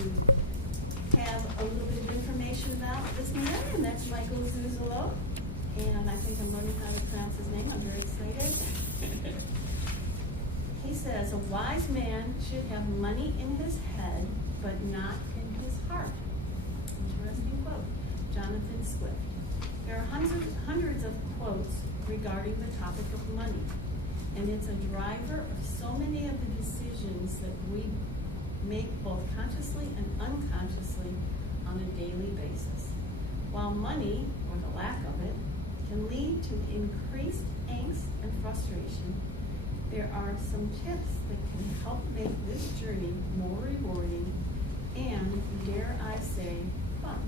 to have a little bit of information about this man, and that's Michael Zuzolo. And I think I'm learning how to pronounce his name. I'm very excited. He says, a wise man should have money in his head, but not in his heart. Interesting quote. Jonathan Swift. There are hundreds of quotes regarding the topic of money, and it's a driver of so many of the decisions that we make both consciously and unconsciously on a daily basis. While money, or the lack of it, can lead to increased angst and frustration, there are some tips that can help make this journey more rewarding and, dare I say, fun.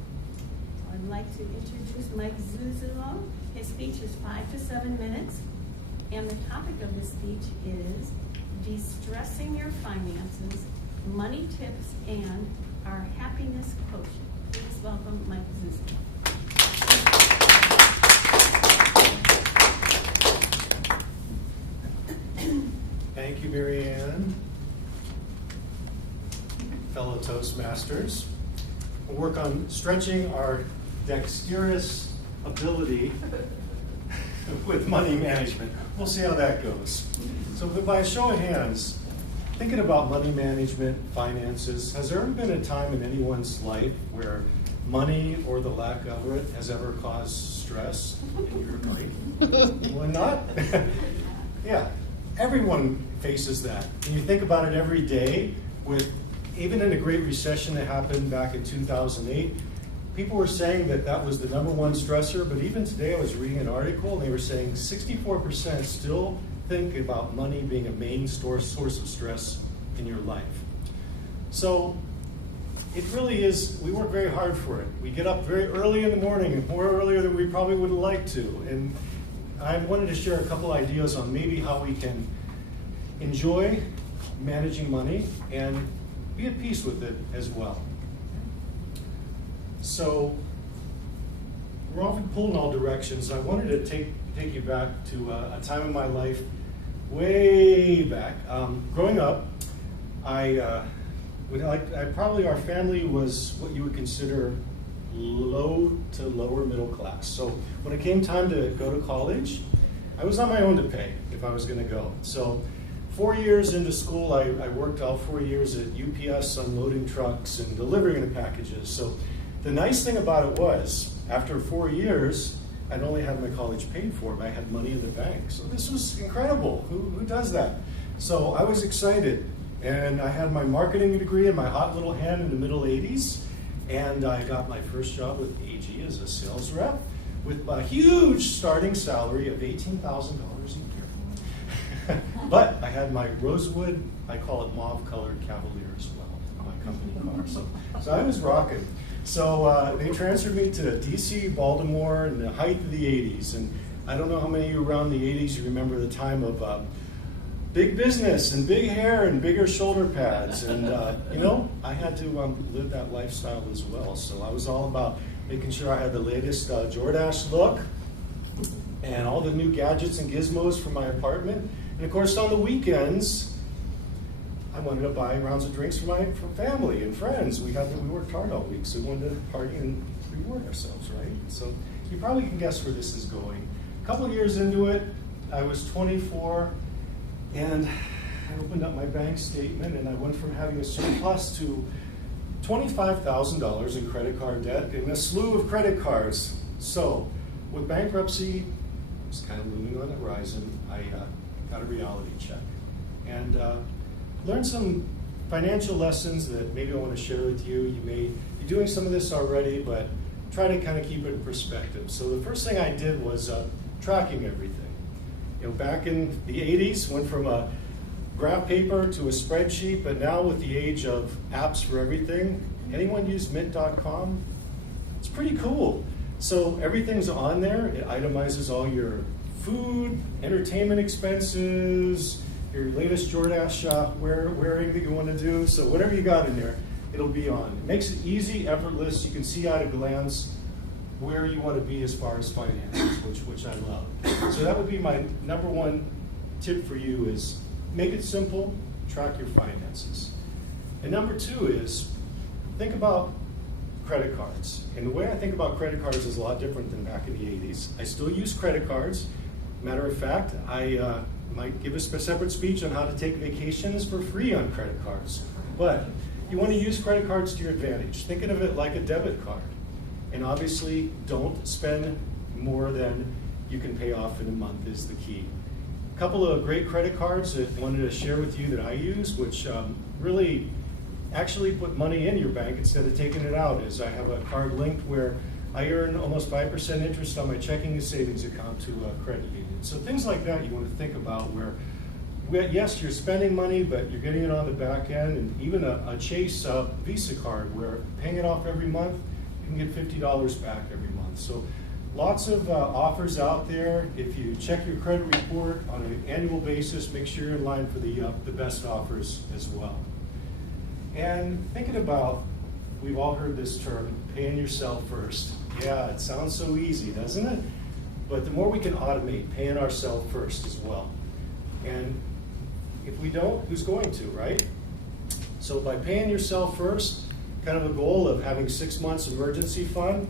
I'd like to introduce Mike Zuzolo. His speech is 5 to 7 minutes, and the topic of his speech is de-stressing your finances, money tips, and our happiness quotient. Please welcome Mike Zuzolo. Thank you, Mary Ann. Fellow Toastmasters. We'll work on stretching our dexterous ability with money management. We'll see how that goes. So by a show of hands, thinking about money management, finances, has there ever been a time in anyone's life where money or the lack of it has ever caused stress in your life? Why not? Yeah. Everyone faces that. And you think about it every day, with even in a great recession that happened back in 2008, people were saying that that was the number one stressor, but even today I was reading an article and they were saying 64% still think about money being a main source of stress in your life. So it really is, we work very hard for it. We get up very early in the morning, and more earlier than we probably would like to. And I wanted to share a couple ideas on maybe how we can enjoy managing money and be at peace with it as well. So we're often pulled in all directions. I wanted to take you back to a time in my life way back. Growing up, probably our family was what you would consider low to lower middle class. So when it came time to go to college, I was on my own to pay if I was going to go. So 4 years into school, I worked all 4 years at UPS unloading trucks and delivering the packages. So the nice thing about it was, after 4 years, I'd only had my college paid for, but I had money in the bank. So this was incredible. Who does that? So I was excited, and I had my marketing degree in my hot little hand in the middle 80s. And I got my first job with AG as a sales rep with a huge starting salary of $18,000 a year. But I had my rosewood, I call it mauve-colored Cavalier as well, my company car. So I was rocking. So they transferred me to DC, Baltimore in the height of the 80s. And I don't know how many of you around the 80s you remember the time of big business and big hair and bigger shoulder pads, and I had to live that lifestyle as well. So I was all about making sure I had the latest Jordache look and all the new gadgets and gizmos for my apartment. And of course, on the weekends, I wanted to buy rounds of drinks for family and friends. We worked hard all week, so we wanted to party and reward ourselves, right? So you probably can guess where this is going. A couple of years into it, I was 24. And I opened up my bank statement, and I went from having a surplus to $25,000 in credit card debt and a slew of credit cards. So with bankruptcy was kind of looming on the horizon, I got a reality check and learned some financial lessons that maybe I want to share with you. You may be doing some of this already, but try to kind of keep it in perspective. So the first thing I did was tracking everything. Back in the 80s, went from a graph paper to a spreadsheet, but now with the age of apps for everything, anyone use mint.com? It's pretty cool. So everything's on there. It itemizes all your food, entertainment expenses, your latest Jordache wearing that you want to do. So whatever you got in there, it'll be on. It makes it easy, effortless. You can see at a glance where you want to be as far as finances, which I love. So that would be my number one tip for you, is make it simple, track your finances. And number two is think about credit cards. And the way I think about credit cards is a lot different than back in the 80s. I still use credit cards. Matter of fact, I might give a separate speech on how to take vacations for free on credit cards. But you want to use credit cards to your advantage. Think of it like a debit card. And obviously, don't spend more than you can pay off in a month is the key. A couple of great credit cards that I wanted to share with you that I use, which really actually put money in your bank instead of taking it out, is I have a card linked where I earn almost 5% interest on my checking and savings account to a credit union. So things like that you want to think about where yes, you're spending money, but you're getting it on the back end, and even a Chase Visa card where paying it off every month, you can get $50 back every month. So lots of offers out there. If you check your credit report on an annual basis, make sure you're in line for the best offers as well. And thinking about, we've all heard this term, paying yourself first. Yeah, it sounds so easy, doesn't it? But the more we can automate paying ourselves first as well. And if we don't, who's going to, right? So by paying yourself first, kind of a goal of having 6 months emergency fund,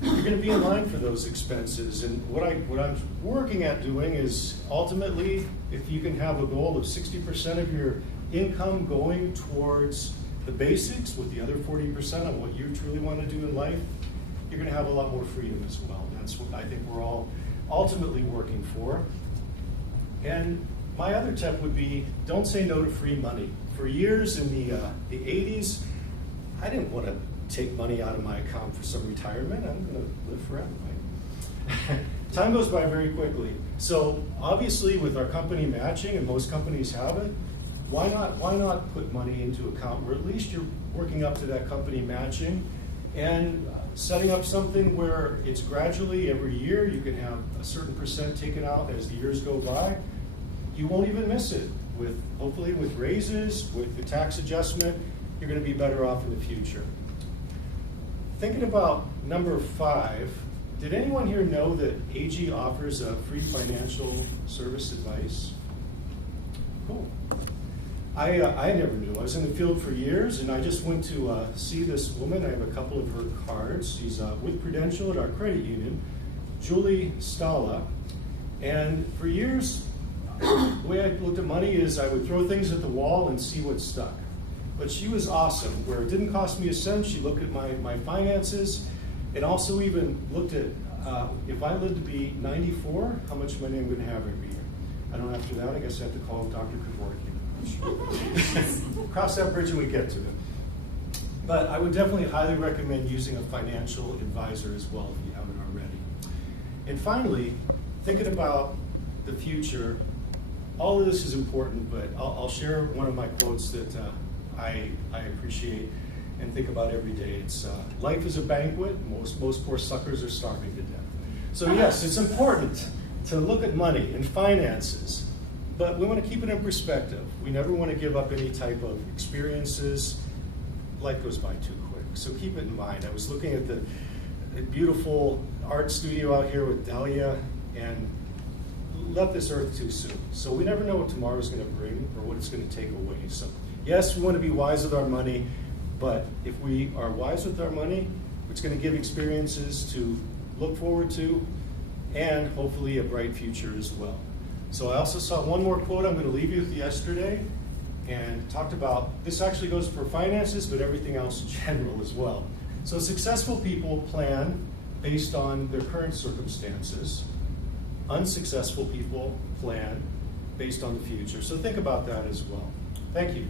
you're going to be in line for those expenses. And what I'm working at doing is ultimately, if you can have a goal of 60% of your income going towards the basics with the other 40% on what you truly want to do in life, you're going to have a lot more freedom as well. And that's what I think we're all ultimately working for. And my other tip would be, don't say no to free money. For years in the 80s, I didn't want to take money out of my account for some retirement. I'm going to live forever, right? Time goes by very quickly. So obviously with our company matching, and most companies have it, why not put money into account where at least you're working up to that company matching and setting up something where it's gradually every year you can have a certain percent taken out as the years go by. You won't even miss it. Hopefully with raises, with the tax adjustment, you're going to be better off in the future. Thinking about number 5, did anyone here know that AG offers a free financial service advice? Cool. I never knew. I was in the field for years, and I just went to see this woman. I have a couple of her cards. She's with Prudential at our credit union, Julie Stala. And for years, the way I looked at money is I would throw things at the wall and see what stuck. But she was awesome, where it didn't cost me a cent. She looked at my finances and also even looked at if I lived to be 94, how much money I'm going to have every year. I don't after that, I guess I have to call Dr. Kevorkian. Cross that bridge when we get to it. But I would definitely highly recommend using a financial advisor as well if you haven't already. And finally, thinking about the future, all of this is important, but I'll share one of my quotes that I appreciate and think about every day. It's life is a banquet. Most poor suckers are starving to death. So yes, it's important to look at money and finances, but we want to keep it in perspective. We never want to give up any type of experiences. Life goes by too quick, so keep it in mind. I was looking at the beautiful art studio out here with Dahlia, and left this earth too soon. So we never know what tomorrow is going to bring or what it's going to take away. So yes, we want to be wise with our money, but if we are wise with our money, it's going to give experiences to look forward to and hopefully a bright future as well. So I also saw one more quote I'm going to leave you with yesterday, and talked about, this actually goes for finances, but everything else in general as well. So successful people plan based on their current circumstances. Unsuccessful people plan based on the future. So think about that as well. Thank you.